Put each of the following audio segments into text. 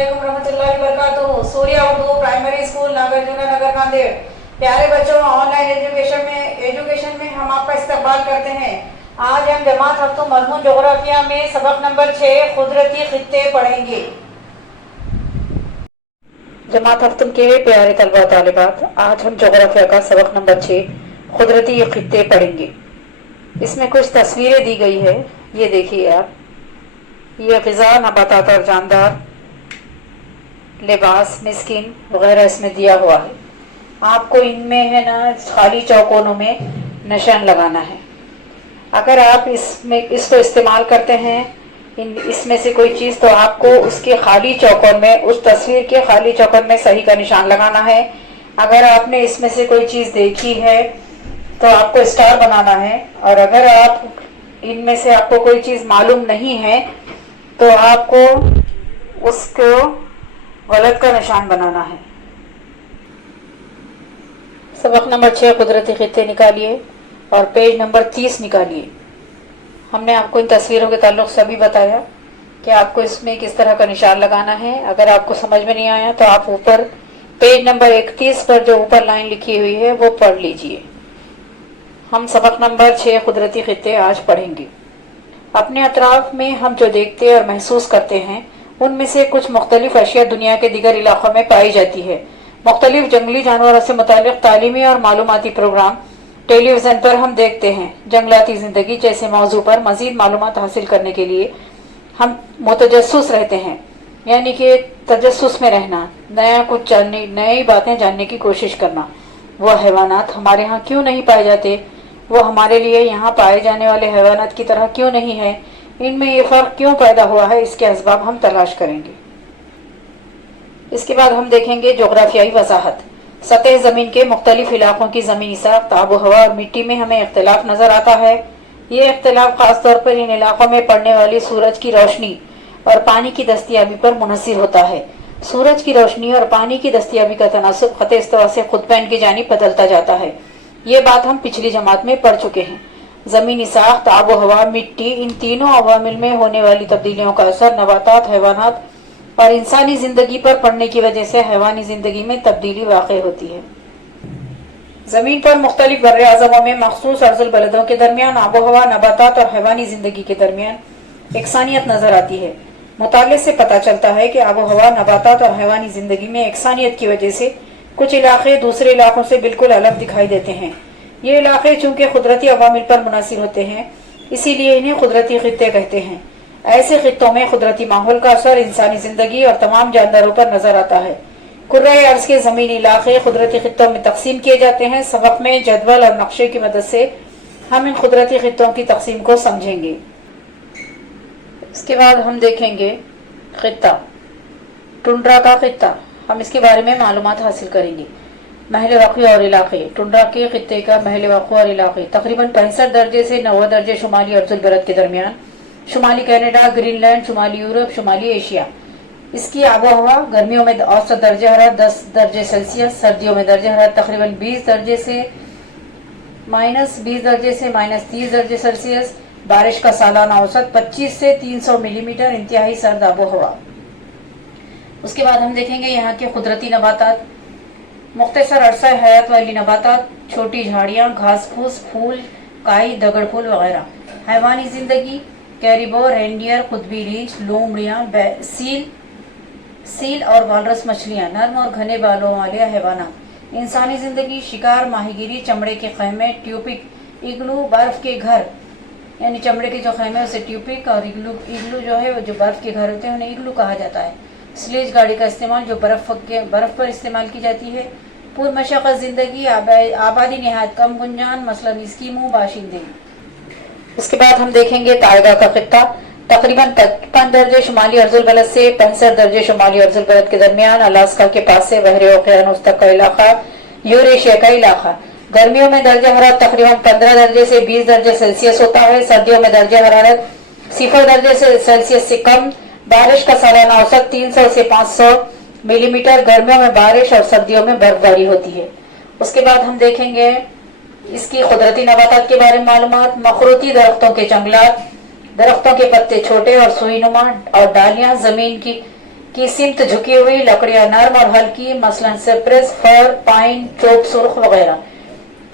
अस्सलामुअलैकुम रहमतुल्लाहि वबरकातुहू। Surya Urdu primary school Nagarjuna नगर नांदेड़। प्यारे बच्चों, ऑनलाइन एजुकेशन में हम आपका इस्तकबाल करते हैं। आज हम जमात हफ्तों मजमून जोग्राफिया में सबक नंबर 6 कुदरती खित्ते पढ़ेंगे। जमात हफ्तुम के प्यारे तलबा तालिबात, आज हम जोग्राफिया का सबक नंबर 6 कुदरती खित्ते पढ़ेंगे। इसमें कुछ तस्वीरें दी गई है, ये देखिए आप। ये ग़िज़ा, नबातात और जानदार, लिबास, मिस्किन वगैरह इसमें दिया हुआ है। आपको इनमें है ना खाली चौकोनों में निशान लगाना है। अगर आप इसको इस्तेमाल करते हैं इसमें से कोई चीज़, तो आपको उसके खाली चौकोन में, उस तस्वीर के खाली चौकोन में सही का निशान लगाना है। अगर आपने इसमें से कोई चीज़ देखी है तो आपको स्टार बनाना है, और अगर आप इनमें से आपको कोई चीज़ मालूम नहीं है तो आपको उसको गलत का निशान बनाना है। सबक नंबर 6 कुदरती खित्ते निकालिए और पेज नंबर 30 निकालिए। हमने आपको इन तस्वीरों के ताल्लुक से भी बताया कि आपको इसमें किस तरह का निशान लगाना है। अगर आपको समझ में नहीं आया तो आप ऊपर पेज नंबर 31 पर जो ऊपर लाइन लिखी हुई है वो पढ़ लीजिए। हम सबक नंबर 6 कुदरती खित्ते आज पढ़ेंगे। अपने अतराफ में हम जो देखते और महसूस करते हैं उनमें से कुछ मुख्तलिफ अशिया दुनिया के दीगर इलाकों में पाई जाती है। मुख्तलिफ जंगली जानवरों से मुतालिक तालीमी और मालूमाती प्रोग्राम टेलीविज़न पर हम देखते हैं। जंगलाती ज़िंदगी जैसे मौजू पर मज़ीद मालूमात हासिल करने के लिए हम मुतजस्सुस रहते हैं, यानी कि तजस्सुस में रहना, नया कुछ जानने, नई बातें जानने की कोशिश करना। वह हैवानात हमारे यहाँ क्यों नहीं पाए जाते, वो हमारे लिए यहाँ पाए जाने वाले हैवानात की तरह क्यों नहीं है, इनमें ये फ़र्क क्यों पैदा हुआ है, इसके असबाब हम तलाश करेंगे। इसके बाद हम देखेंगे जोग्राफियाई वजाहत। सतह ज़मीन के मुख्तलिफ इलाकों की ज़मीनी साख्त, आबो हवा और मिट्टी में हमें इख्तलाफ नज़र आता है। ये इख्तलाफ ख़ास तौर पर इन इलाकों में पड़ने वाली सूरज की रोशनी और पानी की दस्तियाबी पर मुनहसिर होता है। सूरज की रोशनी और पानी की दस्तियाबी का तनासुब ख़त इस्तवा से खुतबैन की जानिब बदलता जाता है। ये बात हम पिछली जमात में पढ़ चुके हैं। ज़मीनी साख्त, आबो हवा, मिट्टी, इन तीनों अवामिल में होने वाली तब्दीलियों का असर नबातात, हैवानात और इंसानी ज़िंदगी पर पड़ने की वजह से हैवानी ज़िंदगी में तब्दीली वाक़ होती है। ज़मीन पर मुख्तलिफ बर्रे आज़मों में मखसूस अर्ज़ुल बलदों के दरमियान आबो हवा, नबातात और हैवानी ज़िंदगी के दरमियान एकसानियत नज़र आती है। मुताले से पता चलता है कि आबो हवा, नबातात और हैवानी ज़िंदगी में एकसानियत की वजह से कुछ इलाके दूसरे इलाकों से बिल्कुल अलग दिखाई देते हैं। ये इलाके चूँकि कुदरती अवामिल पर मुनहसिर होते हैं, इसीलिए इन्हें कुदरती खित्ते कहते हैं। ऐसे खित्तों में कुदरती माहौल का असर इंसानी ज़िंदगी और तमाम जानदारों पर नज़र आता है। कुर्राए अर्ज़ के ज़मीनी इलाके कुदरती खित्तों में तकसीम किए जाते हैं। सबक में जदवल और नक्शे की मदद से हम इन कुदरती खित्तों की तकसीम को समझेंगे। इसके बाद हम देखेंगे खित्ता, टुंड्रा का खित्ता। हम इसके बारे में मालूमात हासिल करेंगे। महल वक़ी और इलाके। टुंड्रा के खित्ते का महल वक़ी और इलाके तकरीबन 65 दर्जे से 90 दर्जे शुमाली अर्ज़ुल बलद के दरमियान, शुमाली कनाडा, ग्रीनलैंड, शुमाली यूरोप, शुमाली एशिया। इसकी आबो हवा गर्मियों में औसत दर्जे हरारत 10 दर्जे सेल्सियस, सर्दियों में दर्जे हरारत तकरीबन -20 दर्जे से -30 दर्जे सेल्सियस। बारिश का सालाना औसत 25 से 300 मिलीमीटर, इंतहाई सर्द आबो हवा। उसके बाद हम देखेंगे यहाँ के कुदरती नबातात। मुख्तसर अरसा हयात वाली नबातात, छोटी झाड़ियाँ, घास फूस, फूल, काई, दगड़ फूल वगैरह। हैवानी ज़िंदगी, कैरिबो, रेंडियर, कुतबी रीछ, लोमड़ियाँ, सील और वालरस मछलियाँ, नर्म और घने बालों वाले हैवानात। इंसानी ज़िंदगी, शिकार, माहीगीरी, चमड़े के खैमे, ट्यूपिक, इग्लू, बर्फ़ के घर, यानी चमड़े के जो खैमे उसे ट्यूपिक, और इग्लू जो है वो जो बर्फ़ के घर होते हैं उन्हें इग्लू कहा जाता है। स्लेज गाड़ी का इस्तेमाल जो बर्फ़ पर इस्तेमाल की जाती है। पुरमशक्क़त ज़िंदगी, आबादी नहायत कम गुंजान, मसलन स्कीमो बाशिंदे। उसके बाद हम देखेंगे ताइगा का खित्ता। तकरीबन 55 दर्जे शुमाली अर्ज़ुल बलद से 65 दर्जे शुमाली अर्ज़ुल बलद के दरमियान, अलास्का के पास से बहरे ओक़ियानूस तक का इलाका, यूरेशिया का इलाका। गर्मियों में दर्जा हरारत तकरीबन 15 दर्जे से 20 दर्जे सेल्सियस होता है। सर्दियों में दर्जा हरारत 0 दर्जे सेल्सियस से कम। बारिश का सालाना औसत 300 से 500 मिलीमीटर। गर्मियों में बारिश और सर्दियों में बर्फबारी होती है। उसके बाद हम देखेंगे इसकी कुदरती नबातात के बारे में मालूमात। मखरूती दरख्तों के जंगलात, दरख्तों के पत्ते छोटे और सुईनुमा और डालियां ज़मीन की की सिमत झुकी हुई लकड़ियां नरम और हल्की, मसलन सिप्रेस, फर, पाइन, चोप सुर्ख वगैरह।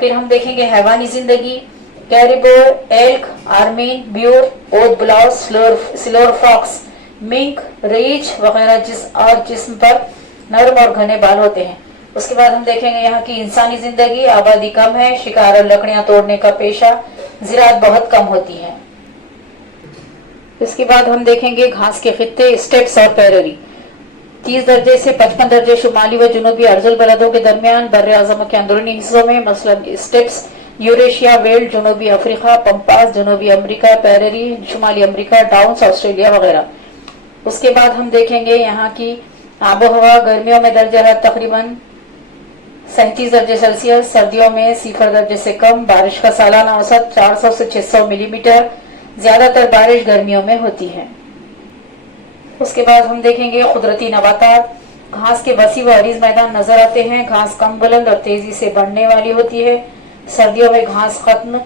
फिर हम देखेंगे हैवानी जिंदगी, कैरिबो, एल्क, आर्मीन, ब्यूर, ओद बुलाव, सिलोर फॉक्स, मिंक, रीछ वगैरह जिस्म पर नरम और घने बाल होते हैं। उसके बाद हम देखेंगे यहाँ की इंसानी जिंदगी, आबादी कम है, शिकार और लकड़ियां तोड़ने का पेशा, ज़राअत बहुत कम होती है। इसके बाद हम देखेंगे घास के खित्ते, स्टेप्स और पैरेरी। 30 दर्जे से 55 दर्जे शुमाली व जुनूबी अर्जुल बलदों के दरमियान बर आज़म के अंदरूनी हिस्सों में, मसलन स्टेप्स, यूरेशिया, वेल्ड, जुनूबी अफ्रीका, पंपास, जुनूबी अमरीका, पैरेरी, शुमाली अमरीका, डाउन्स, ऑस्ट्रेलिया वगैरह। उसके बाद हम देखेंगे यहाँ की आबो हवा, गर्मियों में दर्जा हरारत तकरीबन 37 दर्जे सेल्सियस, सर्दियों में 0 दर्जे से कम, बारिश का सालाना औसत 400 से 600 मिलीमीटर, ज्यादातर बारिश गर्मियों में होती है। उसके बाद हम देखेंगे कुदरती नबातात। घास के वसी व अरीज मैदान नजर आते हैं, घास कम बुलंद और तेजी से बढ़ने वाली होती है। सर्दियों में घास खत्म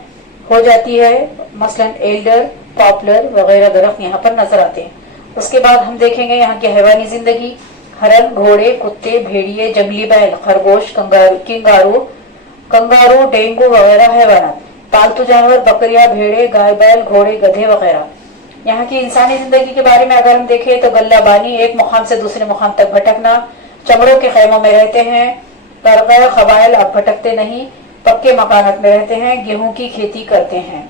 हो जाती है, मसलन एल्डर, पॉपुलर वगैरह दरख्त यहाँ पर नजर आते हैं। उसके बाद हम देखेंगे यहाँ की हैवानी जिंदगी, हरन, घोड़े, कुत्ते, भेड़िए, जंगली बैल, खरगोश, कंगारू, डेंगू वगैरह हैवानात, पालतू जानवर, बकरियां, भेड़े, गाय बैल, घोड़े, गधे वगैरह। यहाँ की इंसानी जिंदगी के बारे में अगर हम देखें तो गल्ला बानी, एक मुकाम से दूसरे मुकाम तक भटकना, चमड़ों के खैमों में रहते हैं, करगैर कबाइल अब भटकते नहीं, पक्के मकानात में रहते हैं, गेहूं की खेती करते हैं।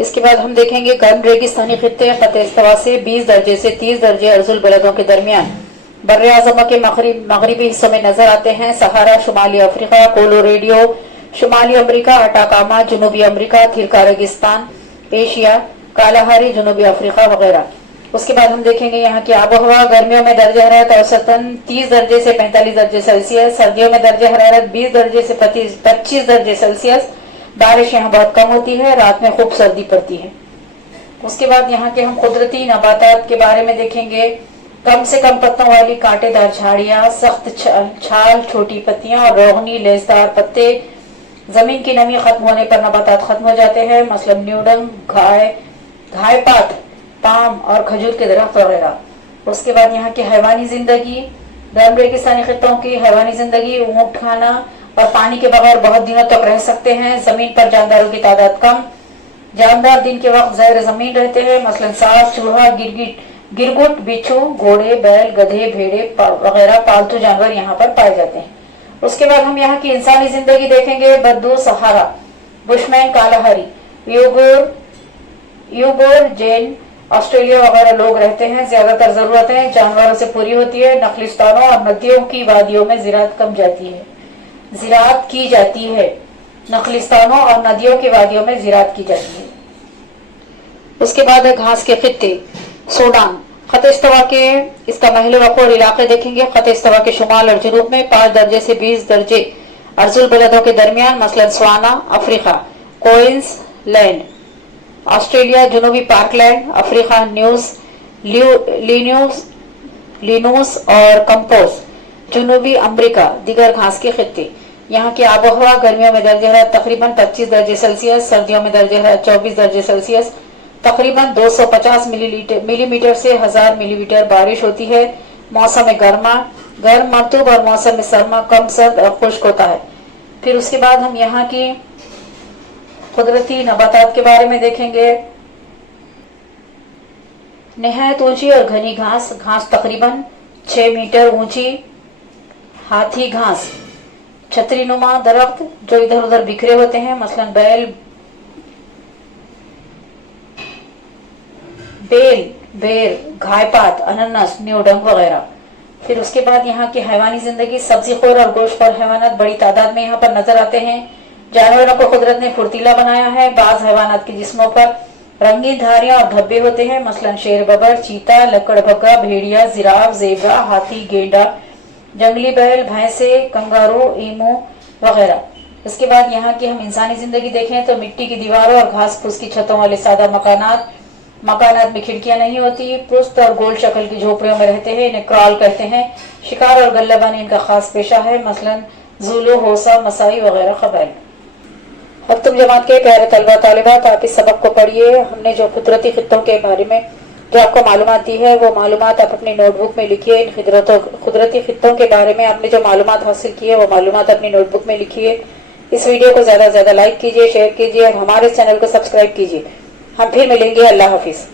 इसके बाद हम देखेंगे गर्म रेगिस्तानी खित्ते, खत इस्तवा से 20 दर्जे से 30 दर्जे अर्जुल बलदों के दरमियान बर्रे आज़म के मगरबी हिस्सों में नजर आते हैं, सहारा, शुमाली अफ्रीका, कोलोरेडियो, शुमाली अमरीका, अटाकामा, जुनूबी अमरीका, थिरका रेगिस्तान, एशिया, कालाहारी, जुनूबी अफ्रीका वगैरह। उसके बाद हम देखेंगे यहाँ की आबो हवा, गर्मियों में दर्जा हरारत औसतन 30 दर्जे से 45 दर्जे सेल्सियस, सर्दियों में दर्जा हरारत 20 दर्जे से 25 दर्जे सेल्सियस, बारिश यहाँ बहुत कम होती है, रात में खूब सर्दी पड़ती है। उसके बाद यहाँ के हम कुदरती नबातात के बारे में देखेंगे, कम से कम पत्तों वाली कांटेदार झाड़ियाँ, सख्त छाल, छोटी पत्तियां और रोगनी लेसदार पत्ते। जमीन की नमी खत्म होने पर नबातात खत्म हो जाते हैं, मसलन न्यूडंग, घायपात, पाम और खजूर के दरख्त वगैरह। उसके बाद यहाँ की हैवानी जिंदगी, गर्म रेगिस्तानी खित्तों की हैवानी जिंदगी, ऊँट खाना और पानी के बगैर बहुत दिनों तक रह सकते हैं। जमीन पर जानदारों की तादाद कम, जानदार दिन के वक्त ज़ैर जमीन रहते हैं, मसलन सांप, चूहा, गिरगुट, बिच्छू, घोड़े, बैल, गधे, भेड़े वगैरह पालतू जानवर यहाँ पर पाए जाते हैं। उसके बाद हम यहाँ की इंसानी जिंदगी देखेंगे, बद्दू, सहारा, बुशमैन, कालाहारी, यूगोर, जैन, ऑस्ट्रेलिया वगैरह लोग रहते हैं। ज्यादातर जरूरतें जानवरों से पूरी होती है। नखलिस्तानों और नदियों की वादियों में ज़राअत की जाती है। नखलिस्तानों और नदियों की वादियों में ज़राअत की जाती है। उसके बाद है घास के खित्ते, सूडान, खत इस्तवा के इसका महल वक़ूर इलाके देखेंगे। खत इस्तवा के शुमाल और जुनूब में 5 दर्जे से 20 दर्जे अर्जुल बलदों के दरमियान, मसलन स्वाना, अफ्रीका, क्वींसलैंड, ऑस्ट्रेलिया, जुनूबी पार्कलैंड, अफ्रीका, लिनूस और कंपोज, जुनूबी अमरीका, दीगर घास के खित्ते। यहाँ की आबोहवा, गर्मियों में दर्जा हरारत तकरीबन 25 दर्जे सेल्सियस, सर्दियों में दर्जा हरारत 24 दर्जे सेल्सियस, तकरीबन 250 मिलीमीटर से 1000 मिलीमीटर बारिश होती है। मौसम गर्म मरतूब और मौसम सरमा कम सर्द और खुश्क होता है। फिर उसके बाद हम यहाँ की कुदरती नबातात के बारे में देखेंगे। नहायत ऊंची और घनी घास तकरीबन 6 मीटर ऊंची, हाथी घास, छतरी नुमा दरख्त जो इधर उधर बिखरे होते हैं, मसलन बेर, घायपात, अनन्नास, न्यूडंग वगैरह। फिर उसके बाद यहाँ की हैवानी जिंदगी, सब्जीखोर और गोश्तखोर हैवानात बड़ी तादाद में यहाँ पर नजर आते हैं। जानवरों को कुदरत ने फुर्तीला बनाया है। बाज हैवानात के जिस्मों पर रंगीन धारियां और धब्बे होते हैं, मसलन शेर बबर, चीता, लकड़बग्गा, भेड़िया, जिराफ, जेबरा, हाथी, गेंडा, जंगली बैल, भैंसे, कंगारू, ईमू वगैरह। इसके बाद यहाँ की हम इंसानी जिंदगी देखें तो मिट्टी की दीवारों और घास फूस की छतों वाले सादा मकानात में खिड़कियां नहीं होती, पुस्त और गोल शक्ल की झोपड़ियों में रहते हैं। इन्हें क्रॉल कहते हैं। शिकार और गल्लाबानी इनका खास पेशा है, मसलन जुलू, होसा, मसाई वगैरह कबाइल। अब तुम जमात के प्यारे तलबा तालिबात, आप इस सबक को पढ़िए। हमने जो कुदरती खित्तों के बारे में جو آپ کو معلومات دی ہے وہ معلومات آپ اپنی نوٹ بک میں لکھیے. ان قدرتی خطوں کے بارے میں آپ نے جو معلومات حاصل کی ہے وہ معلومات اپنی نوٹ بک میں لکھیے. اس ویڈیو کو زیادہ سے زیادہ لائک کیجیے، شیئر کیجیے اور ہمارے چینل کو سبسکرائب کیجیے. ہم پھر ملیں گے. اللہ حافظ.